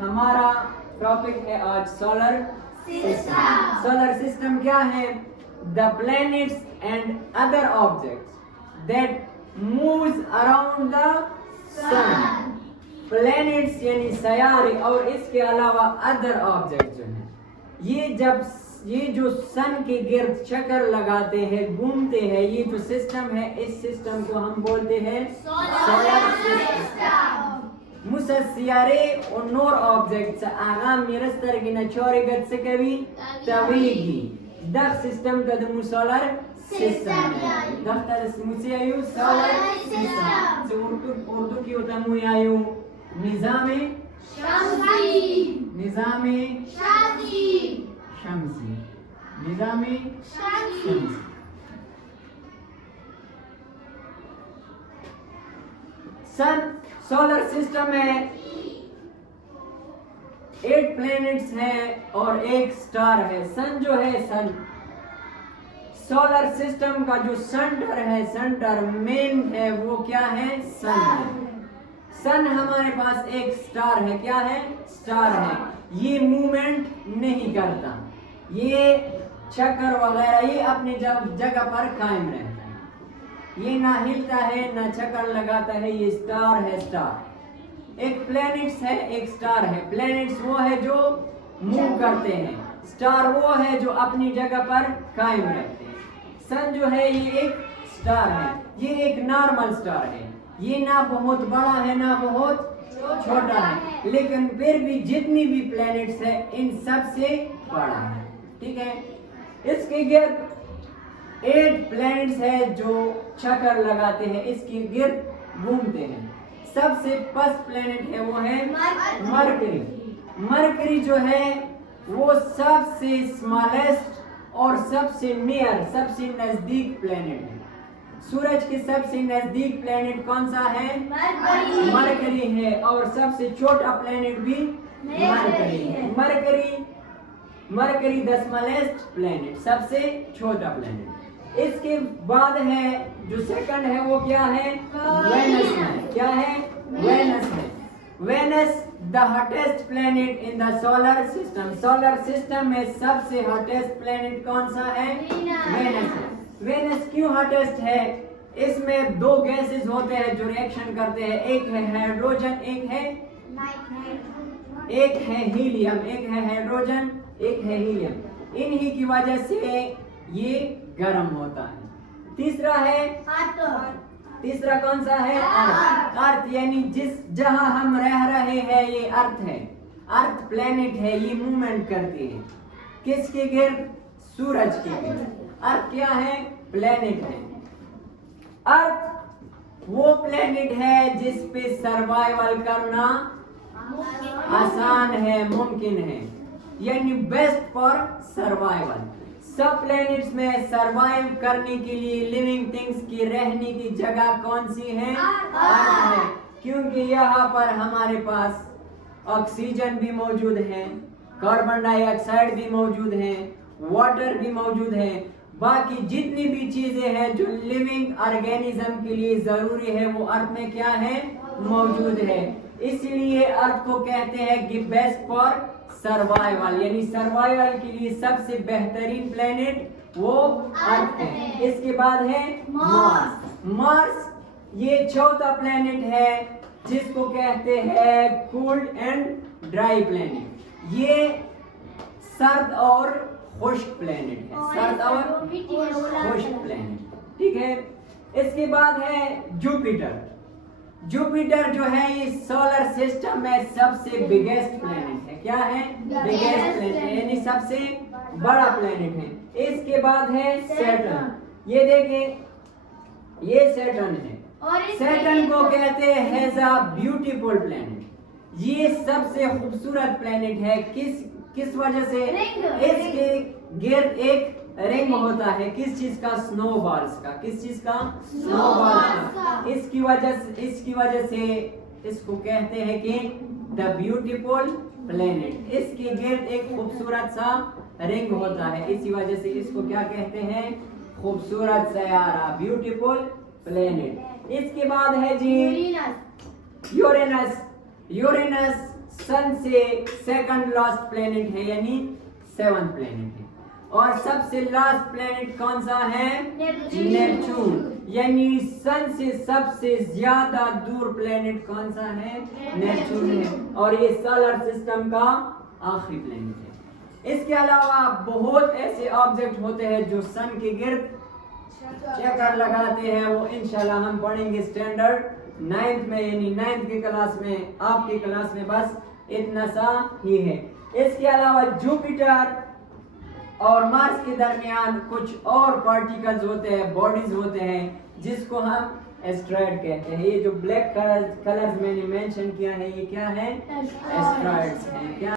हमारा टॉपिक है आज सोलर सिस्टम। सोलर सिस्टम क्या है? The planets and other objects that moves around the sun. Planets यानी सयारे और इसके अलावा अदर ऑब्जेक्ट जो है, ये जो सन के गिर्द चक्कर लगाते हैं, घूमते हैं, ये जो सिस्टम है, इस सिस्टम को हम बोलते हैं सोलर सिस्टम। मुसस्सियारे और नोर ऑब्जेक्ट्स आगाम मिरस्तर की नचोरेगत से कभी तवीगी दख सिस्टम का दमु सोलर सिस्टम है। दख तरस मुझे आयु सोलर सिस्टम से उर्दू की उतमु आयु निज़ामे शम्सी, निज़ामे शम्सी, निज़ामे शम्सी। सन सोलर सिस्टम में 8 प्लैनेट्स हैं और एक स्टार है। सन जो है, सन सोलर सिस्टम का जो सेंटर है, सेंटर मेन है, वो क्या है? सन है। सन हमारे पास एक स्टार है। क्या है? स्टार है। ये मूवमेंट नहीं करता, ये चक्कर वगैरह ये अपनी जगह पर कायम रहता है, ये ना हिलता है ना चक्कर लगाता है। ये स्टार है। स्टार एक प्लैनेट्स है, एक स्टार है। प्लैनेट्स वो है जो मूव करते हैं, स्टार वो है जो अपनी जगह पर कायम रहते हैं। सन जो है ये एक स्टार है, ये एक नॉर्मल स्टार है। ये ना बहुत बड़ा है ना बहुत छोटा है, लेकिन फिर भी जितनी भी प्लैनेट्स है इन सब से बड़ा है। ठीक है। इसके गिर्द 8 प्लैनेट्स है जो चक्कर लगाते हैं, इसके गिर्द घूमते हैं। सबसे फर्स्ट प्लैनेट है वो है मरकरी। मरकरी जो है वो सबसे स्मॉलेस्ट और सबसे नियर, सबसे नजदीक प्लैनेट है। सूरज के सबसे नजदीक प्लैनेट कौन सा है? मरकरी है। और सबसे छोटा प्लैनेट भी मरकरी है। मरकरी द स्मॉलेस्ट प्लैनेट, सबसे छोटा प्लैनेट। इसके बाद है जो सेकंड है वो क्या है? वेनस है। क्या है? वेनस है। Venus the hottest planet in the solar system. Solar system में सबसे हॉटेस्ट प्लैनेट कौन सा है? वेनस है। वेनस क्यों हॉटेस्ट है? इसमें 2 गैसेस होते हैं जो रिएक्शन करते हैं, एक है हाइड्रोजन, एक है हीलियम। एक है हाइड्रोजन, एक है हीलियम। इन्हीं की वजह से ये गर्म होता है। तीसरा है अर्थ। तीसरा कौन सा है? अर्थ यानी जहां हम रह रहे हैं ये अर्थ है। अर्थ प्लैनेट है, ये मूवमेंट करती है। किसके गिर्द? सूरज के गिर्द। अर्थ क्या है? प्लैनेट है। अर्थ वो प्लैनेट है जिस पे सर्वाइवल करना आसान है, मुमकिन है, यानी बेस्ट फॉर सर्वाइवल। सब प्लैनेट्स में सरवाइव करने के लिए लिविंग थिंग्स की रहने की जगह कौन सी है? अर्थ है। क्योंकि यहाँ पर हमारे पास ऑक्सीजन भी मौजूद है, कार्बन डाइऑक्साइड भी मौजूद है, वाटर भी मौजूद है। बाकी जितनी भी चीजें हैं जो लिविंग ऑर्गेनिज्म के लिए जरूरी है वो अर्थ में क्या है? मौजूद है। इसलिए अर्थ को कहते हैं कि बेस्ट फॉर सर्वाइवल, यानी सर्वाइवल के लिए सबसे बेहतरीन प्लेनेट वो अर्थ है। इसके बाद है मार्स। मार्स ये चौथा प्लेनेट है जिसको कहते हैं कोल्ड एंड ड्राई प्लेनेट। ये सर्द और खुश्क प्लेनेट है, सर्द और खुश्क प्लेनेट। ठीक है। इसके बाद है जुपिटर। जुपिटर जो है ये सोलर सिस्टम में सबसे बिगेस्ट प्लेनेट है। क्या है? बिगेस्ट प्लेनेट है, यानी सबसे बड़ा प्लेनेट है। इसके बाद है सैटर्न। ये देखें, ये सैटर्न है। सैटर्न को कहते हैं एज अ ब्यूटीफुल प्लेनेट। ये सबसे खूबसूरत प्लेनेट है। किस वजह से? इसके गिर्द एक रिंग होता है। किस चीज का? स्नोबॉल्स का। किस चीज का? स्नोबॉल्स का। इसकी वजह से इसको कहते हैं कि द ब्यूटीफुल प्लेनेट। इसके गिर्द एक खूबसूरत सा रिंग होता है, इसी वजह से इसको क्या कहते हैं? खूबसूरत सयारा, ब्यूटीफुल प्लेनेट। इसके बाद है जी यूरेनस। यूरेनस सन से सेकंड लास्ट प्लेनेट है, यानी 7th प्लेनेट है। और सबसे लास्ट प्लेनेट कौन सा है? नेपच्यून। यानी सन से सबसे ज्यादा दूर प्लेनेट कौन सा है? नेपच्यून है। और ये सोलर सिस्टम का आखिरी प्लेनेट है। इसके अलावा बहुत ऐसे ऑब्जेक्ट होते हैं जो सन के गिर्द चक्कर लगाते हैं, वो इंशाल्लाह हम पढ़ेंगे स्टैंडर्ड 9th में, यानी 9th की क्लास में, आपकी क्लास में बस इतना सा ही है। इसके अलावा जुपिटर और मार्स के दरमियान कुछ और पार्टिकल्स होते हैं, बॉडीज होते हैं, जिसको हम एस्ट्रॉयड कहते हैं। ये जो ब्लैक कलर्स मैंने मेंशन किया है, ये क्या है? एस्ट्रॉयड्स हैं। क्या